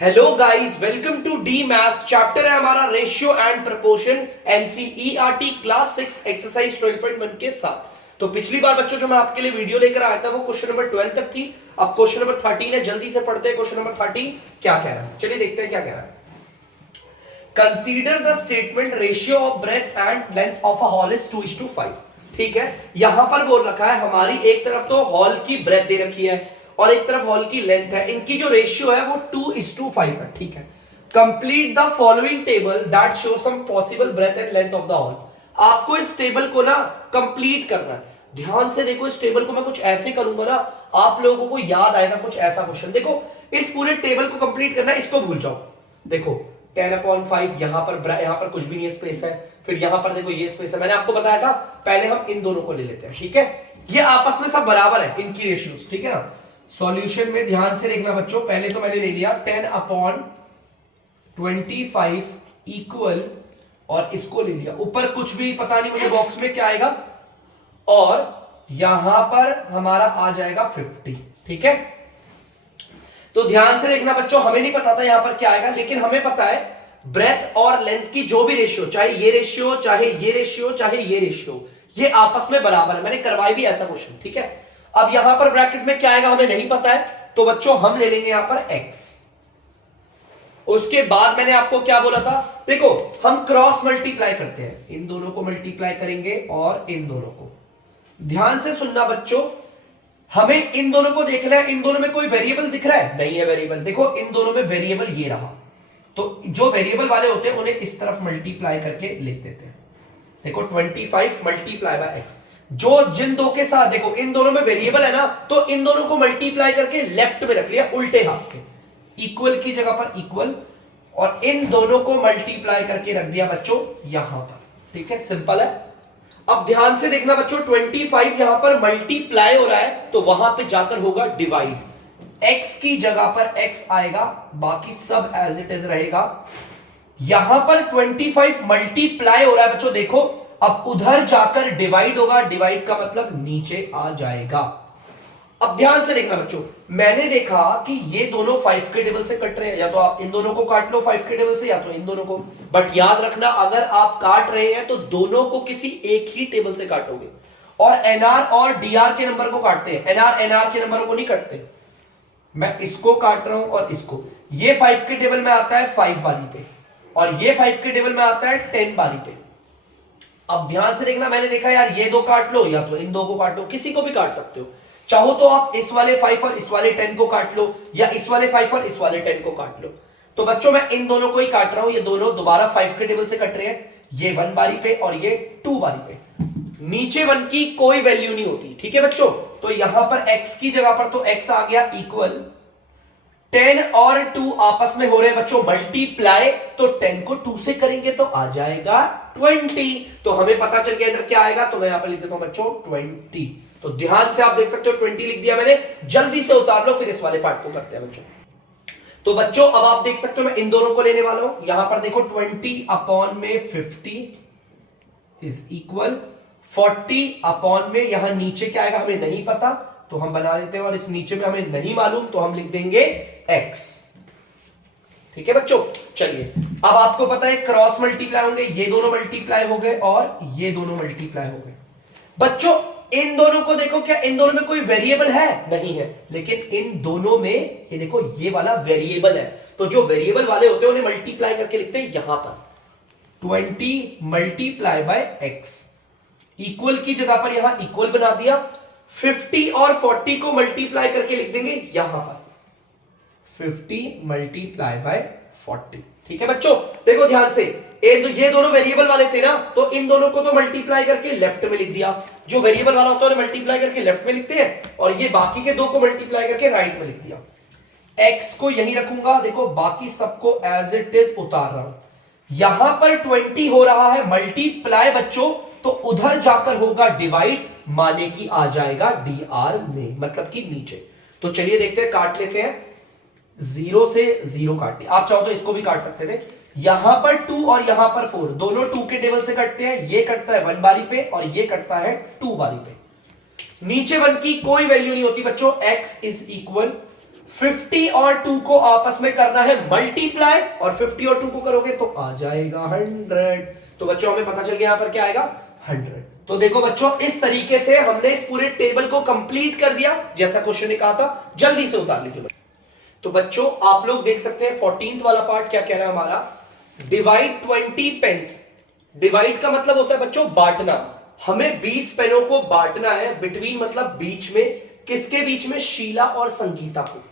Hello guys, welcome to the maths. Chapter है हमारा ratio and proportion, NCERT class 6 exercise 12.1 के साथ। तो पिछली बार बच्चों जो मैं आपके लिए वीडियो लेकर आया था वो क्वेश्चन नंबर 12 तक थी। अब क्वेश्चन नंबर 13 है, जल्दी से पढ़ते हैं क्वेश्चन नंबर 13 क्या कह रहा है। चलिए देखते हैं क्या कह रहा है। Consider the statement ratio of breadth and length of a hall is 2:5। ठीक है, यहां पर बोल रखा है हमारी एक तरफ तो हॉल की ब्रेथ दे रखी है और एक तरफ हॉल की लेंथ है, इनकी जो रेशियो है वो 2:5 है। ठीक है, complete the following table that show some possible breadth and length of the hall. आपको इस टेबल को ना कंप्लीट करना है। ध्यान से देखो, इस टेबल को मैं कुछ ऐसे करूंगा ना, आप लोगों को याद आएगा कुछ ऐसा क्वेश्चन। देखो, इस पूरे टेबल को कंप्लीट करना है, इसको भूल जाओ। देखो 10/5, यहां पर कुछ भी नहीं है, स्पेस है। फिर यहां पर देखो ये स्पेस है, मैंने आपको बताया था। पहले हम इन दोनों को ले लेते हैं। ठीक है, ये आपस में सब बराबर है, इनकी रेशियोज। ठीक है ना, सॉल्यूशन में ध्यान से देखना बच्चों। पहले तो मैंने ले लिया 10/25 इक्वल, और इसको ले लिया। ऊपर कुछ भी पता नहीं मुझे बॉक्स में क्या आएगा, और यहां पर हमारा आ जाएगा 50। ठीक है, तो ध्यान से देखना बच्चों, हमें नहीं पता था यहां पर क्या आएगा, लेकिन हमें पता है ब्रेथ और लेंथ की जो भी रेशियो, चाहे ये रेशियो, चाहे ये रेशियो, चाहे ये रेशियो, ये आपस में बराबर है। मैंने करवाई भी ऐसा क्वेश्चन। ठीक है, अब यहां पर ब्रैकेट में क्या आएगा हमें नहीं पता है, तो बच्चों हम ले लेंगे यहां पर x। उसके बाद मैंने आपको क्या बोला था, देखो हम क्रॉस मल्टीप्लाई करते हैं, इन दोनों को मल्टीप्लाई करेंगे और इन दोनों को। ध्यान से सुनना बच्चों, हमें इन दोनों को देखना है। इन दोनों में कोई वेरिएबल दिख रहा है? नहीं है वेरिएबल। देखो इन दोनों में वेरिएबल ये रहा, तो जो वेरिएबल वाले होते हैं उन्हें इस तरफ मल्टीप्लाई करके लिख देते हैं। देखो 25 मल्टीप्लाई बाय एक्स, जो जिन दो के साथ, देखो इन दोनों में वेरिएबल है ना, तो इन दोनों को मल्टीप्लाई करके लेफ्ट में रख लिया, उल्टे हाथ के, इक्वल की जगह पर इक्वल, और इन दोनों को मल्टीप्लाई करके रख दिया बच्चों यहां पर। ठीक है, सिंपल है। अब ध्यान से देखना बच्चों, 25 यहां पर मल्टीप्लाई हो रहा है, तो वहां पे जाकर होगा डिवाइड। x की जगह पर x आएगा, बाकी सब एज इट इज रहेगा। यहां पर 25 मल्टीप्लाई हो रहा है बच्चों, देखो अब उधर जाकर डिवाइड होगा, डिवाइड का मतलब नीचे आ जाएगा। अब ध्यान से देखना बच्चों, मैंने देखा कि ये दोनों 5 के टेबल से कट रहे हैं, या तो आप इन दोनों को काट लो 5 के टेबल से, या तो इन दोनों को। बट याद रखना, अगर आप काट रहे हैं तो दोनों को किसी एक ही टेबल से काटोगे। और एनआर और डीआर के नंबर को काटते हैं, एनआर के नंबर को नहीं काटते। मैं इसको काट रहा हूं और इसको, ये 5 के टेबल में आता है 5 बारी पे, और ये 5 के टेबल में आता है 10 बारी पे। अब ध्यान से देखना, मैंने देखा यार ये दो काट लो, या तो इन दो को काट लो, किसी को भी काट सकते हो। चाहो तो आप इस वाले 5 और इस वाले 10 को काट लो, या इस वाले 5 और इस वाले 10 को काट लो। तो बच्चों मैं इन दोनों को ही काट रहा हूं, ये दोनों दोबारा 5 के टेबल से कट रहे हैं, ये 1 बारी पे और ये 2 बारी पे। नीचे 1 की कोई वैल्यू नहीं होती। ठीक है बच्चों, तो यहां पर x की जगह पर तो x आ गया इक्वल 10 और 2 आपस में हो रहे हैं बच्चों मल्टीप्लाई, तो 10 को 2 से करेंगे तो आ जाएगा 20। तो हमें पता चल गया इधर क्या आएगा, तो मैं यहां पर लिख देता हूं बच्चों 20। तो ध्यान से आप देख सकते हो 20 लिख दिया मैंने, जल्दी से उतार लो, फिर इस वाले पार्ट को करते हैं बच्चों। तो बच्चों अब आप देख सकते हो मैं इन दोनों को लेने वाला हूं। यहां पर देखो 20/50 इज इक्वल 40/में, यहां नीचे क्या आएगा हमें नहीं पता, तो हम बना देते हैं, और इस नीचे में हमें नहीं मालूम तो हम लिख देंगे x। ठीक है बच्चों, चलिए अब आपको पता है क्रॉस मल्टीप्लाई होंगे, ये दोनों मल्टीप्लाई हो गए और ये दोनों मल्टीप्लाई हो गए। बच्चों इन दोनों को देखो, क्या इन दोनों में कोई वेरिएबल है? नहीं है, लेकिन इन दोनों में ये देखो ये वाला वेरिएबल है, तो जो वेरिएबल वाले होते हैं उन्हें मल्टीप्लाई करके लिखते हैं यहां पर 20 मल्टीप्लाई बाय x, इक्वल की जगह पर यहां इक्वल बना दिया। 50 और 40 को मल्टीप्लाई करके लिख देंगे यहां पर 50 मल्टीप्लाई बाय 40। ठीक है बच्चों, देखो ध्यान से, ये दोनों वेरिएबल वाले थे ना, तो इन दोनों को तो मल्टीप्लाई करके लेफ्ट में लिख दिया। जो वेरिएबल वाला होता है मल्टीप्लाई करके लेफ्ट में लिखते हैं, और ये बाकी के दो को मल्टीप्लाई करके राइट में लिख दिया। x को यहीं रखूंगा, देखो बाकी सबको एज इट इज उतार रहा हूं। यहां पर 20 हो रहा है मल्टीप्लाई बच्चों, तो उधर जाकर होगा डिवाइड, माने की आ जाएगा dr में, मतलब कि नीचे। तो चलिए देखते हैं, काट लेते हैं। 0 से 0 काट लिया, आप चाहो तो इसको भी काट सकते थे। यहां पर 2 और यहां पर 4, दोनों 2 के टेबल से कटते हैं, ये कटता है 1 बारी पे और ये कटता है 2 बारी पे। नीचे 1 की कोई वैल्यू नहीं होती बच्चों, x इज इक्वल 50 और 2 को आपस में करना है मल्टीप्लाई, और 50 और 2 को करोगे तो आ जाएगा 100। तो बच्चों हमें पता चल गया यहां पर क्या आएगा 100। तो देखो बच्चों इस तरीके से हमने इस पूरे टेबल को कंप्लीट कर दिया जैसा क्वेश्चन ने कहा था। जल्दी से उतार लीजिए। तो बच्चों आप लोग देख सकते हैं 14th वाला पार्ट क्या कह रहा है हमारा, डिवाइड 20 पेन्स। डिवाइड का मतलब होता है बच्चों बांटना। हमें 20 पेनों को बांटना है बिटवीन, मतलब बीच में, किसके बीच में, शीला और संगीता को।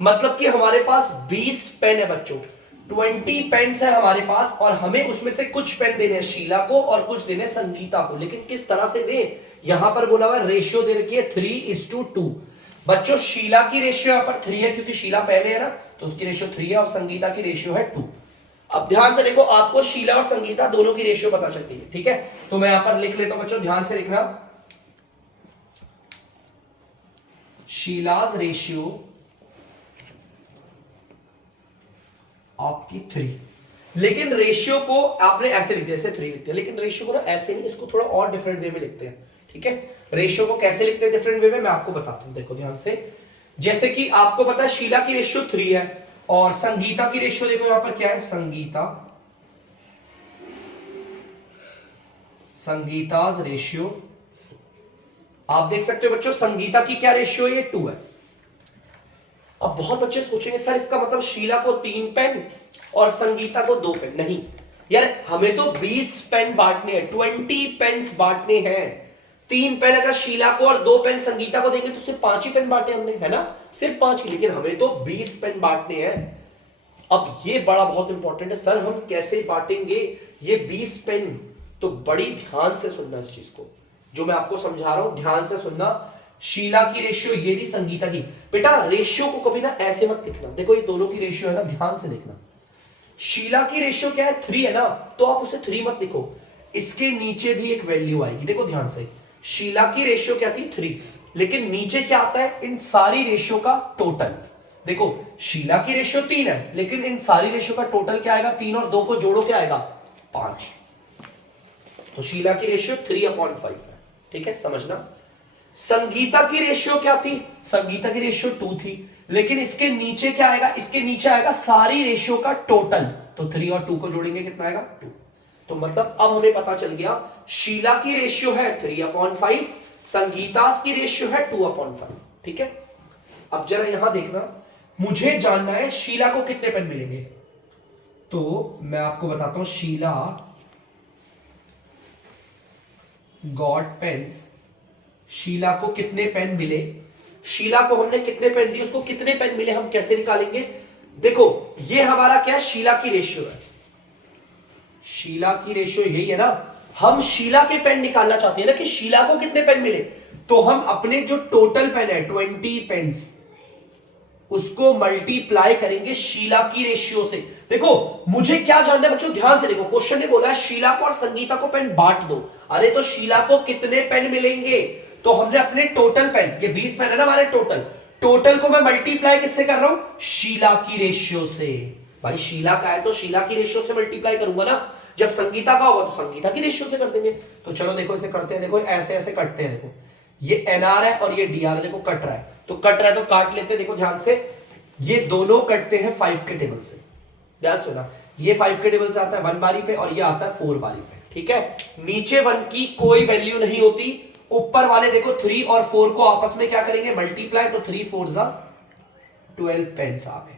मतलब कि हमारे पास 20 पेन है बच्चों, 20 पेन्स है हमारे पास, और हमें उसमें से कुछ पेन देने हैं शीला को और कुछ देने हैं संगीता को। लेकिन किस तरह से दें, यहां पर बोला हुआ रेशियो दे रखी है 3:2। बच्चों शीला की रेशियो यहां पर 3 है क्योंकि शीला पहले है ना, तो उसकी रेशियो 3 है, और संगीता की रेशियो है 2। अब ध्यान से देखो, आपको शीला और संगीता दोनों की रेशियो पता चलती है, ठीक है। तो मैं यहां पर लिख लेता हूं बच्चों, ध्यान से लिखना, शीलाज रेशियो आपकी 3। लेकिन रेशियो को आपने ऐसे लिख दिया, जैसे 3 लिखते हैं, लेकिन रेशियो को ना ऐसे नहीं, इसको थोड़ा और डिफरेंट वे में लिखते हैं, ठीक है। रेशियो को कैसे लिखते हैं डिफरेंट वे में, मैं आपको बताता हूं, देखो ध्यान से। जैसे कि आपको पता है शीला की रेशियो 3 है, और संगीता की रेशियो देखो यहां पर क्या है, संगीताज रेशियो आप देख सकते हो बच्चों, संगीता की क्या रेशियो है, ये 2 है। अब बहुत बच्चे सोचेंगे सर इसका मतलब शीला को 3 पेन और संगीता को 2 पेन। नहीं यार, हमें तो 20 पेन बांटने हैं, 20 पेन्स बांटने हैं। 3 पेन अगर शीला को और 2 पेन संगीता को देंगे तो सिर्फ 5 ही पेन बांटे हमने, है ना, सिर्फ 5 ही। लेकिन हमें तो 20 पेन बांटने हैं। अब ये बड़ा बहुत इंपॉर्टेंट है, सर हम कैसे बांटेंगे ये 20 पेन। तो बड़ी ध्यान से सुनना इस चीज को, जो मैं आपको समझा रहा हूं ध्यान से सुनना। शीला की रेशियो ये थी, संगीता की। बेटा रेशियो को कभी ना ऐसे मत लिखना, देखो ये दोनों की रेशियो है ना, ध्यान से देखना। शीला की रेशियो क्या है, 3 है ना, तो आप उसे 3 मत लिखो, इसके नीचे भी एक वैल्यू आएगी। देखो ध्यान से, शीला की रेशियो क्या थी 3, लेकिन नीचे क्या आता है, इन सारी रेशियो का टोटल। देखो शीला की रेशियो 3 है, लेकिन इन सारी रेशियो का टोटल क्या आएगा, 3 और 2 को जोड़ो क्या आएगा, 5। तो शीला की रेशियो 3/5 है, ठीक है, समझना। संगीता की रेशियो क्या थी, संगीता की रेशियो 2 थी, लेकिन इसके नीचे क्या आएगा, इसके नीचे आएगा सारी रेशियो का टोटल। तो 3 और 2 को जोड़ेंगे कितना आएगा, 2। तो मतलब अब हमें पता चल गया शीला की रेशियो है 3/5, संगीता की रेशियो है 2/5, ठीक है। अब जरा यहां देखना, मुझे जानना है शीला को कितने पेन मिलेंगे। तो मैं आपको बताता हूं, शीला गॉट पेन्स, शीला को कितने पेन मिले, शीला को हमने कितने पेन दिए, उसको कितने पेन मिले, हम कैसे निकालेंगे। देखो ये हमारा क्या है, शीला की रेशियो है, शीला की रेशियो यही है ना। हम शीला के पेन निकालना चाहते हैं ना, कि शीला को कितने पेन मिले। तो हम अपने जो टोटल पेन है 20 पेन्स, उसको मल्टीप्लाई करेंगे शीला की रेशियो से। देखो मुझे क्या जानना है बच्चों, ध्यान से देखो, क्वेश्चन ने बोला है शीला को और संगीता को पेन बांट दो। अरे तो शीला को कितने पेन मिलेंगे, तो हमने अपने टोटल पेन, ये 20 पेन है ना हमारे टोटल को मैं मल्टीप्लाई किससे कर रहा हूं, शीला की रेशियो से। भाई शीला का है तो शीला की रेशियो से मल्टीप्लाई करूंगा ना, जब संगीता का होगा तो संगीता की रेशियो से कर देंगे। तो चलो देखो इसे करते हैं, देखो ऐसे ऐसे कटते हैं। देखो ये एनआर है और ये डीआर है, देखो कट रहा है, तो कट रहा है तो काट लेते हैं। देखो ध्यान से, ये दोनों कटते हैं 5 के टेबल से। ध्यान सुना, ये 5 के टेबल से आता है 1 बारी पे और ये आता है 4 बारी पे, ठीक है। नीचे 1 की कोई वैल्यू नहीं होती, ऊपर वाले देखो 3 और 4 को आपस में क्या करेंगे, मल्टीप्लाई। तो 3 4 12 पेन आ गए।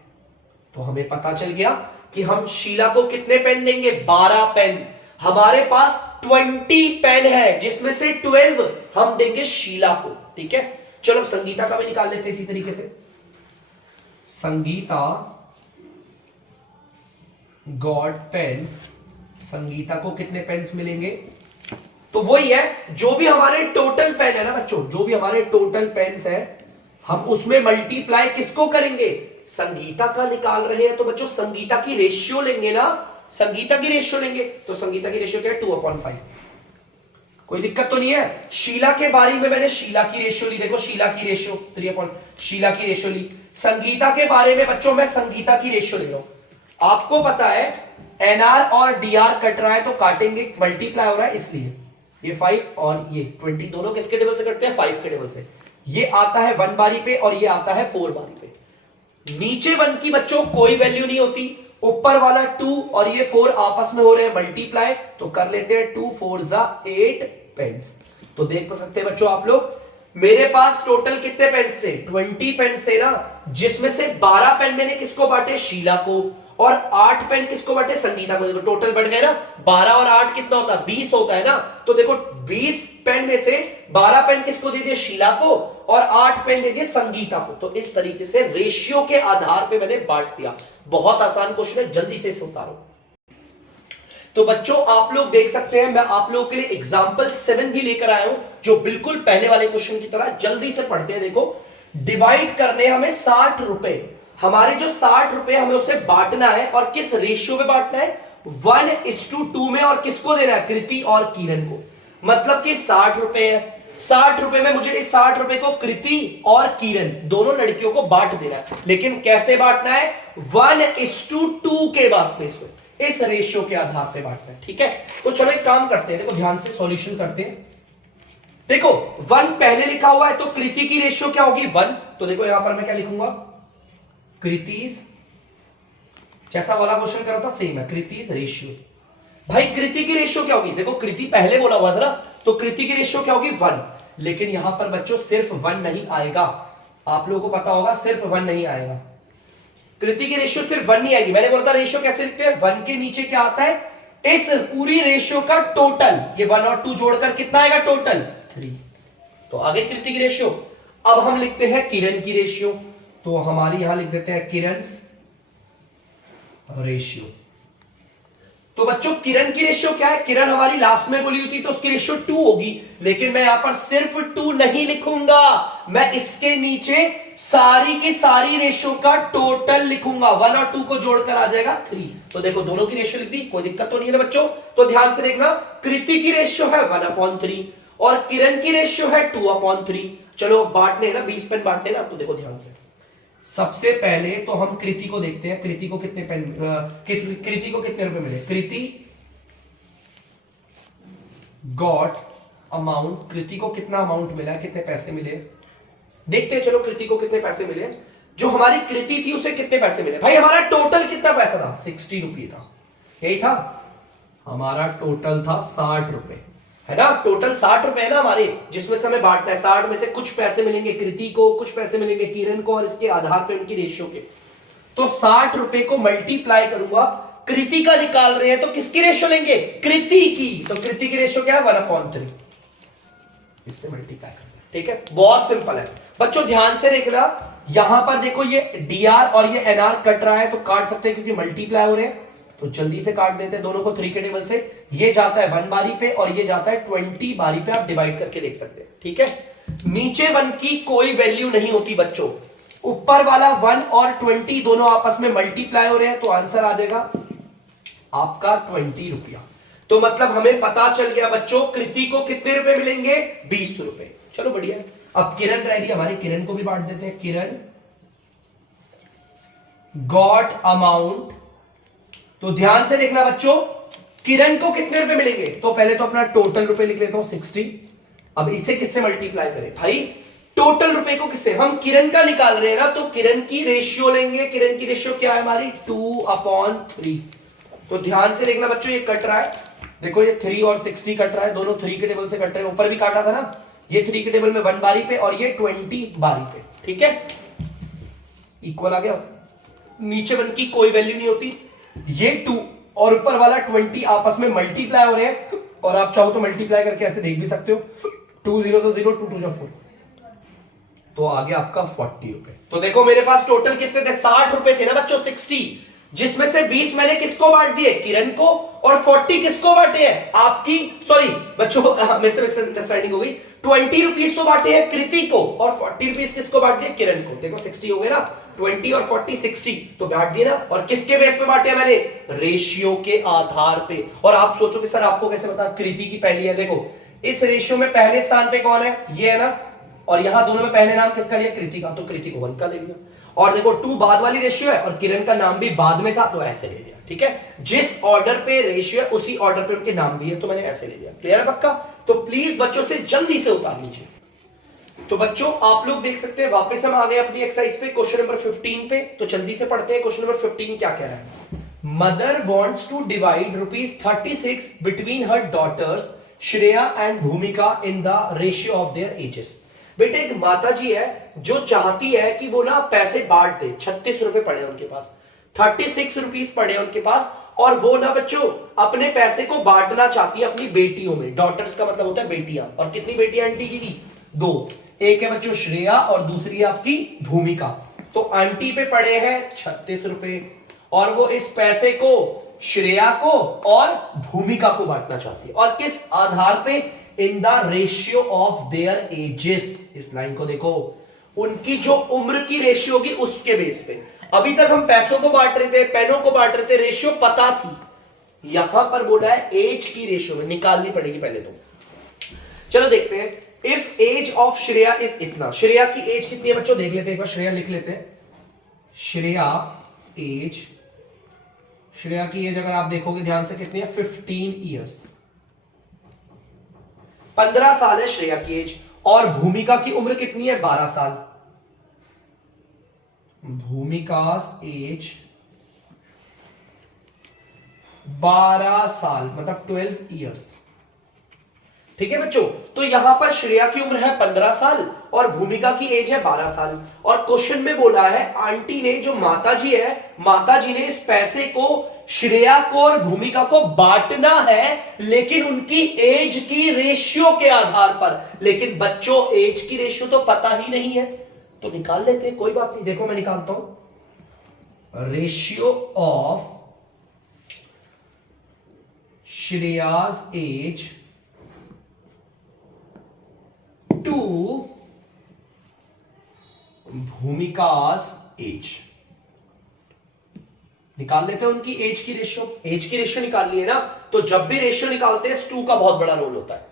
तो हमें पता चल गया कि हम शीला को कितने पेन देंगे, 12 पेन। हमारे पास 20 पेन है, जिसमें से 12 हम देंगे शीला को, ठीक है। चलो संगीता का भी निकाल लेते हैं इसी तरीके से। संगीता गॉट पेन्स, संगीता को कितने पेन्स मिलेंगे, तो वही है जो भी हमारे टोटल पेन है ना बच्चों, जो भी हमारे टोटल पेन्स है, हम उसमें मल्टीप्लाई किसको करेंगे, संगीता का निकाल रहे हैं तो बच्चों संगीता की रेशियो लेंगे ना, संगीता की रेशियो लेंगे। तो संगीता की रेशियो क्या है, 2/5। कोई दिक्कत तो नहीं है। शीला के बारे में मैंने शीला की रेशियो ली, देखो शीला की रेशियो 3, शीला की रेशियो ली। संगीता के बारे में बच्चों मैं संगीता की रेशियो ले रहा हूं। आपको पता है एनआर और डीआर कट रहा है तो काटेंगे, मल्टीप्लाई हो रहा है इसलिए। ये 5 और ये 20 दोनों किसके टेबल से कटते हैं, 5 के टेबल से। ये आता है 1 बारी पे और ये आता है 4 बारी पे। नीचे 1 की बच्चों कोई वैल्यू नहीं होती, ऊपर वाला 2 और ये 4 आपस में हो रहे हैं मल्टीप्लाई, तो कर लेते हैं 2 4 जा 8 पेन्स। तो देख सकते हैं बच्चों आप लोग, मेरे पास टोटल कितने पेन्स थे, 20 पेन्स थे ना, जिसमें से 12 पेन मैंने किसको बांटे, शीला को, और 8 पेन किसको बांटे, संगीता को। देखो टोटल बढ़ गए ना, 12 और 8 कितना होता है, 20 होता है ना। तो देखो 20 पेन में से 12 पेन किसको दे दिए, शीला को, और 8 पेन दे दिए संगीता को। तो इस तरीके से रेशियो के आधार पे मैंने बांट दिया। बहुत आसान क्वेश्चन है, जल्दी से इसे उतारो। तो बच्चों आप लोग देख सकते हैं, मैं आप लोगों के लिए एग्जांपल 7 भी लेकर आया हूं, जो बिल्कुल पहले वाले क्वेश्चन की तरह। जल्दी से पढ़ते हैं। देखो डिवाइड करने हमें 60 रुपए, हमारे जो 60 रुपए हमें उसे बांटना है, और किस रेशियो में बांटना है, 1:2 में, और किसको देना है, कृति और किरण को। मतलब कि 60 रुपए है, 60 रुपए में मुझे इस 60 रुपए को कृति और किरण दोनों लड़कियों को बांट देना है। लेकिन कैसे बांटना है, 1:2 के बेस में, इस रेशियो के आधार पे बांटना है। ठीक है, तो चलो एक काम करते हैं, देखो ध्यान से सॉल्यूशन करते हैं। देखो 1 पहले लिखा हुआ है, तो कृति की रेशियो क्या होगी, 1। तो देखो यहां पर मैं क्या लिखूंगा, कृतिस, जैसा वाला क्वेश्चन करा था सेम है, कृतिस रेशियो। भाई कृति की रेशियो क्या होगी, देखो कृति पहले बोला हुआ था ना, तो कृति की रेशियो क्या होगी, 1। लेकिन यहां पर बच्चों सिर्फ 1 नहीं आएगा, आप लोगों को पता होगा सिर्फ 1 नहीं आएगा, कृति की रेशियो सिर्फ 1 नहीं आएगी। मैंने बोला था रेशियो कैसे लिखते हैं, 1 के नीचे क्या आता है, इस पूरी रेशियो का टोटल, ये 1 और 2 जोड़कर कितना आएगा, टोटल 3। तो आगे कृति की रेशियो। अब हम लिखते हैं किरण की रेशियो, तो हमारी यहां लिख देते हैं किरण's रेशियो। तो बच्चों किरण की रेशियो क्या है, किरण हमारी लास्ट में बोली हुई थी, तो उसकी रेशियो 2 होगी। लेकिन मैं यहां पर सिर्फ 2 नहीं लिखूंगा, मैं इसके नीचे सारी की सारी रेशियो का टोटल लिखूंगा, 1 और 2 को जोड़कर आ जाएगा 3। तो देखो दोनों की रेशियो लिख दी, कोई दिक्कत तो नहीं है ना बच्चों। तो ध्यान से देखना, कृति की रेशियो है 1/3 और किरण की रेशियो है 2/3। चलो बांटने ना, 20 पेन बांटने ना, तो देखो ध्यान से, सबसे पहले तो हम कृति को देखते हैं, कृति को कितने पेन, कृति को कितने रुपए मिले, कृति गॉट अमाउंट, कृति को कितना अमाउंट मिला, कितने पैसे मिले, देखते हैं। चलो कृति को कितने पैसे मिले, जो हमारी कृति थी उसे कितने पैसे मिले। भाई हमारा टोटल कितना पैसा था, 60 रुपये था, यही था हमारा टोटल था, 60 रुपए है ना, टोटल 60 रुपए है ना हमारे, जिसमें से हमें बांटना है। 60 में से कुछ पैसे मिलेंगे कृति को, कुछ पैसे मिलेंगे किरण को, और इसके आधार पे उनकी रेशियो के। तो 60 रुपए को मल्टीप्लाई करूंगा, कृति का निकाल रहे हैं तो किसकी रेशियो लेंगे, कृति की। तो कृति की रेशियो क्या है, 1/3, इससे मल्टीप्लाई करना है। ठीक है, बहुत सिंपल है बच्चों, ध्यान से देखना। यहां पर देखो ये dr और ये nr कट रहा है, तो काट सकते हैं क्योंकि मल्टीप्लाई हो रहे हैं, तो जल्दी से काट देते हैं दोनों को 3 के टेबल से। ये जाता है 1 बारी पे और ये जाता है 20 बारी पे, आप डिवाइड करके देख सकते हैं। ठीक है, नीचे 1 की कोई वैल्यू नहीं होती बच्चों, ऊपर वाला 1 और 20 दोनों आपस में मल्टीप्लाई हो रहे हैं, तो आंसर आ जाएगा आपका 20 रुपया। तो मतलब हमें पता चल गया बच्चों, कृति को कितने रुपए मिलेंगे, 20 रुपए। चलो बढ़िया है। अब किरण रेडी, हमारे किरण को भी बांट देते हैं, किरण गॉट अमाउंट। तो ध्यान से देखना बच्चों, किरण को कितने रुपए मिलेंगे, तो पहले तो अपना टोटल रुपए लिख लेता हूं 60। अब इसे किससे मल्टीप्लाई करें भाई, टोटल रुपए को किससे, हम किरण का निकाल रहे हैं ना, तो किरण की रेशियो लेंगे। किरण की रेशियो क्या है हमारी, 2/3। तो ध्यान से देखना बच्चों, ये कट रहा है, देखो ये 3 और 60 कट रहा है, दोनों 3 के टेबल से कट रहे हैं। ऊपर भी काटा था ना, ये 3 के टेबल में 1 बारी पे और ये 20 बारी पे। ठीक है, इक्वल आ गया। नीचे 1 की कोई वैल्यू नहीं होती, ये 2 और ऊपर वाला 20 आपस में मल्टीप्लाई हो रहे हैं, और आप चाहो तो मल्टीप्लाई करके ऐसे देख भी सकते हो, 2 0 तो 0, 2 2 4, तो आ गया आपका 40 रुपए। तो देखो मेरे पास टोटल कितने थे, 60 रुपए थे ना बच्चों, 60, जिसमें से 20 मैंने किसको बांट दिए, किरण को, और 40 किसको बांटे हैं, आपकी, सॉरी बच्चों मेरे से मिसअंडरस्टैंडिंग हो गई, 20 रुपीज तो बांटे हैं कृति को, और 40 रुपीज किसको बांट दिए, किरण को। देखो 60 हो गए ना, 20 और 40 60, तो बांट दिए ना। और किसके बेस पे बांटे मैंने, रेशियो के आधार पे। और आप सोचो कि सर आपको कैसे पता, कृति की पहली है, देखो इस रेशियो में पहले स्थान पे कौन है, ये है ना, और यहां दोनों में पहले नाम किसका लिया, कृति का, तो कृति को 1 का ले लिया। और देखो 2 बाद वाली रेशियो है और किरण का नाम भी बाद में था, तो ऐसे ले लिया। ठीक है, जिस ऑर्डर पे रेशियो है उसी ऑर्डर पे उनके नाम भी है, तो मैंने ऐसे ले लिया। क्लियर है पक्का। तो प्लीज बच्चों से जल्दी से उतार लीजिए। तो बच्चों आप लोग देख सकते हैं, वापस हम आ गए अपनी एक्सरसाइज पे, क्वेश्चन नंबर 15 पे। तो जल्दी से पढ़ते हैं क्वेश्चन नंबर 15 क्या कह रहा है। Mother wants to divide ₹36 between her daughters Shreya and Bhumika in the ratio of their ages. बेटे एक माता जी है जो चाहती है कि वो ना पैसे बांट दे। 36 रुपए पड़े उनके पास, 36 रुपीज पड़े उनके पास, और वो ना बच्चों अपने पैसे को बांटना चाहती है अपनी बेटियों में। डॉटर्स का मतलब होता है बेटियां। और कितनी बेटियां आंटी की? 2। एक है बच्चों श्रेया और दूसरी है आपकी भूमिका। तो आंटी पे पड़े हैं 36 रुपए और वो इस पैसे को श्रेया को और भूमिका को बांटना चाहती है। और किस आधार पे? इन the ratio of their edges. इस लाइन को देखो, उनकी जो उम्र की रेशियो होगी उसके बेस पे। अभी तक हम पैसों को बांट रहे थे, पेनों को बांट रहे थे, रेशियो पता थी। यहां पर बोला है एज की रेशियो में निकालनी पड़ेगी पहले तो। चलो देखते हैं। If age of Shreya is इतना, श्रेया की एज कितनी है बच्चों देख लेते हैं एक बार, श्रेया लिख लेते हैं। श्रेया की एज अगर आप देखोगे ध्यान से कितनी है? 15 ईयर्स, 15 साल है श्रेया की एज। और भूमिका की उम्र कितनी है? 12 साल। भूमिका's एज 12 साल मतलब 12 ईयर्स। ठीक है बच्चों, तो यहां पर श्रेया की उम्र है 15 साल और भूमिका की एज है 12 साल। और क्वेश्चन में बोला है आंटी ने, जो माता जी है, माता जी ने इस पैसे को श्रेया को और भूमिका को बांटना है, लेकिन उनकी एज की रेशियो के आधार पर। लेकिन बच्चों एज की रेशियो तो पता ही नहीं है, तो निकाल लेते हैं, कोई बात नहीं। देखो मैं निकालता हूं। रेशियो ऑफ श्रेया's एज टू भूमिका's एज। निकाल लेते हैं उनकी एज की रेशियो। एज की रेशियो निकाल लिए ना, तो जब भी रेशियो निकालते हैं 2 का बहुत बड़ा रोल होता है।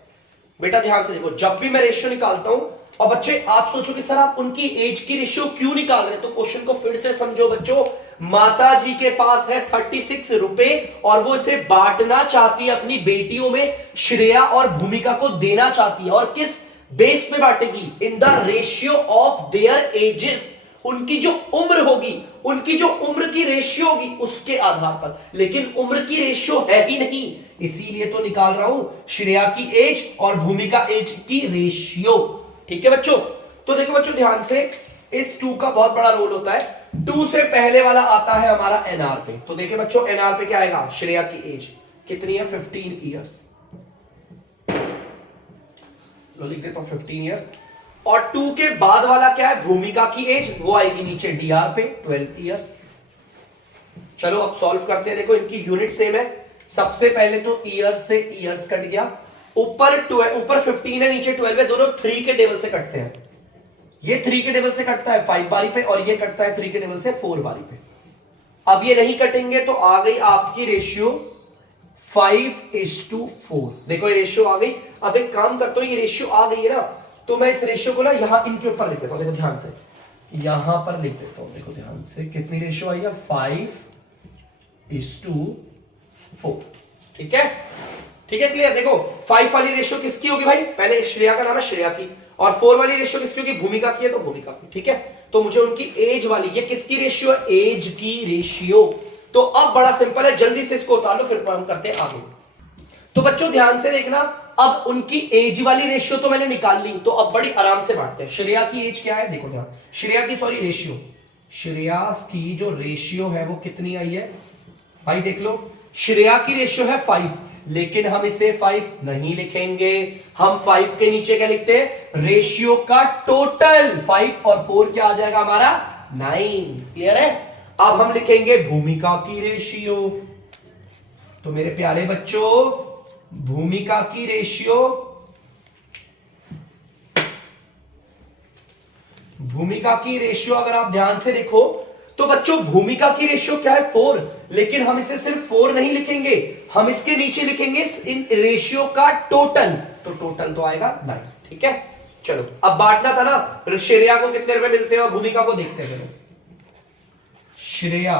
बेटा ध्यान से देखो, जब भी मैं रेशियो निकालता हूं, और बच्चे आप सोचो कि सर आप उनकी एज की रेशियो क्यों निकाल रहे हैं, तो क्वेश्चन को फिर से समझो बच्चों। माता जी के पास है 36 रुपए और वो इसे बांटना चाहती है अपनी बेटियों में, श्रेया और भूमिका को देना चाहती है। और किस बेस पे बांटेगी? In the ratio of their ages. उनकी जो उम्र होगी, उनकी जो उम्र की रेशियो होगी उसके आधार पर। लेकिन उम्र की रेशियो है ही नहीं, इसीलिए तो निकाल रहा हूं श्रेया की एज और भूमिका एज की रेशियो। ठीक है बच्चों, तो देखो बच्चों ध्यान से, इस 2 का बहुत बड़ा रोल होता है। 2 से पहले वाला आता है हमारा एनआर पे। तो देखिए बच्चों एनआर पे क्या आएगा? श्रेया की एज कितनी है? 15 ईयर्स। लिख देता हूं 15 ईयर्स। और 2 के बाद वाला क्या है? भूमिका की एज, वो आएगी नीचे डीआर पे 12 ईयर्स। चलो अब सॉल्व करते हैं। देखो इनकी यूनिट सेम है। सबसे पहले तो ईयर्स से ईयर्स कट गया, ऊपर 15 है नीचे 12 है, दोनों 3 के टेबल से कटते हैं। ये 3 के टेबल से कटता है 5 बारी पे और ये कटता है 3 के टेबल से 4 बारी पे। अब ये नहीं कटेंगे तो आ गई आपकी रेशियो 5:4। देखो ये रेशियो आ गई। अब एक काम करता हूं, ये रेशियो आ गई है ना, तो मैं इस रेशियो को ना यहां इनके ऊपर लिख देता हूं। देखो ध्यान से, यहां पर लिख देता हूं। देखो ध्यान से, कितनी रेशियो आई है? 5:4। ठीक है, ठीक है, क्लियर। देखो 5 वाली रेशियो किसकी होगी भाई? पहले श्रेया का नाम है, श्रेया की। और 4 वाली रेशियो किसकी होगी? भूमिका की है, तो भूमिका की। ठीक है, तो मुझे उनकी एज वाली, ये किसकी रेशियो है? एज की रेशियो। तो अब बड़ा सिंपल है, जल्दी से इसको उतार लो, फिर हम करते हैं आगे। तो बच्चों ध्यान से देखना, अब उनकी एज वाली रेशियो तो मैंने निकाल ली, तो अब बड़ी आराम से बांटते हैं। श्रेया की एज क्या है? देखो ध्यान, श्रेया की सॉरी रेशियो, श्रेया की जो रेशियो है वो कितनी आई है भाई? देख लो, श्रेया की रेशियो है 5, लेकिन हम इसे 5 नहीं लिखेंगे। हम 5 के नीचे क्या लिखते हैं? रेशियो का टोटल। 5 और 4 क्या आ जाएगा हमारा? 9। क्लियर है? अब हम लिखेंगे भूमिका की रेशियो। तो मेरे प्यारे बच्चों, भूमिका की रेशियो, भूमिका की रेशियो अगर आप ध्यान से देखो तो बच्चों भूमिका की रेशियो क्या है? 4। लेकिन हम इसे सिर्फ 4 नहीं लिखेंगे, हम इसके नीचे लिखेंगे इन रेशियो का टोटल। तो टोटल तो आएगा 9। ठीक है, चलो अब बांटना था ना। श्रेया को कितने रुपए मिलते हैं और भूमिका को देखते हैं। श्रेया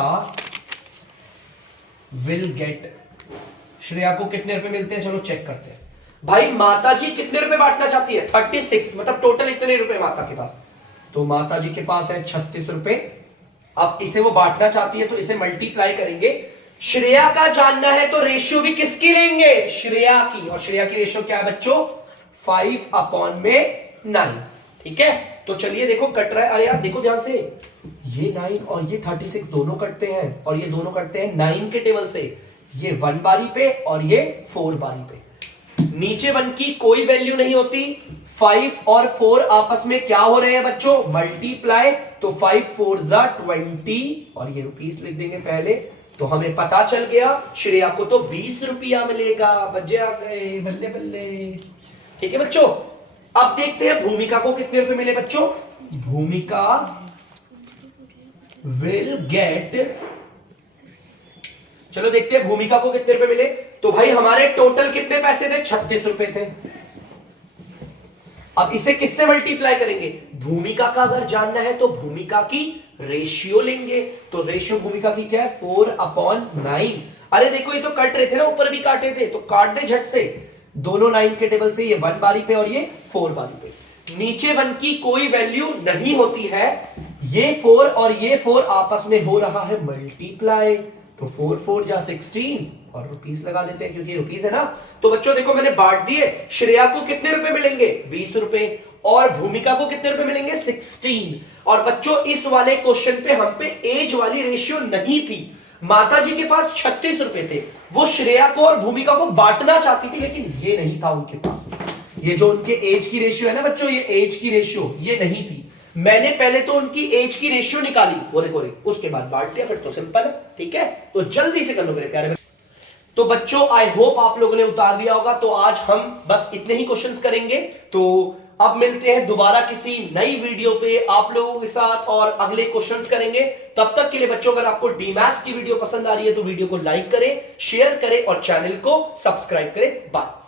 विल गेट, श्रेया को कितने रुपए मिलते हैं? चलो चेक करते हैं। भाई माता जी कितने रुपए बांटना चाहती है? 36, मतलब टोटल इतने रुपए माता के पास। तो माता जी के पास है 36 रुपए। अब इसे वो बांटना चाहती है तो इसे मल्टीप्लाई करेंगे। श्रेया का जानना है तो रेशियो भी किसकी लेंगे? श्रेया की। और श्रेया की रेशियो क्या है बच्चों? 5/9। ठीक है, तो चलिए देखो कट रहा है। अरे यार देखो ध्यान से, ये 9 और ये 36 दोनों कटते हैं, और ये दोनों कटते हैं 9 के टेबल से। ये 1 बारी पे और ये 4 बारी पे। नीचे 1 की कोई वैल्यू नहीं होती। 5 और 4 आपस में क्या हो रहे हैं बच्चों? मल्टीप्लाई। तो 5 4 जा 20, और ये रुपीस लिख देंगे पहले। तो हमें पता चल गया श्रेया को तो 20 रुपया मिलेगा। बच्चे आ गए, बल्ले बल्ले। ठीक है बच्चों, अब देखते हैं भूमिका को कितने रुपए मिले बच्चों। भूमिका विल गेट, चलो देखते हैं भूमिका को कितने रुपए मिले। तो भाई हमारे टोटल कितने पैसे थे? 36 रुपए थे। अब इसे किससे मल्टीप्लाई करेंगे? भूमिका का अगर जानना है तो भूमिका की रेशियो लेंगे। तो रेशियो भूमिका की क्या है? 4/9। अरे देखो ये तो कट रहे थे ना, ऊपर भी काटे थे, तो काट दे झट से। दोनों 9 के टेबल से, ये 1 बारी पे और ये 4 बारी पे। नीचे 1 की कोई वैल्यू नहीं होती है। ये 4 और ये 4 आपस में हो रहा है मल्टीप्लाई। तो 4 4 जा 16, और रुपीस लगा लेते हैं क्योंकि रुपीस है ना। तो बच्चों देखो मैंने बांट दिए। श्रेया को कितने रुपए मिलेंगे? 20 रुपए। और भूमिका को कितने रुपए मिलेंगे? 16। और बच्चों इस वाले क्वेश्चन पे हम पे एज वाली रेशियो नहीं थी। माता जी के पास 36 रुपए थे, वो श्रेया को और भूमिका को बांटना चाहती थी, लेकिन ये नहीं था उनके पास। ये जो उनके एज की रेशियो है ना बच्चों, ये एज की रेशियो ये नहीं थी। मैंने पहले तो उनकी एज की रेशियो निकाली, बोले उसके बाद बांट दिया, फिर तो सिंपल है। ठीक है, तो जल्दी से कर लो मेरे प्यारे। तो बच्चों आई होप आप लोगों ने उतार लिया होगा। तो आज हम बस इतने ही क्वेश्चंस करेंगे। तो अब मिलते हैं दोबारा किसी नई वीडियो पे आप लोगों के साथ, और अगले क्वेश्चंस करेंगे। तब तक के लिए बच्चों, अगर आपको डीमैथ्स की वीडियो पसंद आ रही है तो वीडियो को लाइक करें, शेयर करें और चैनल को सब्सक्राइब करें। बाय।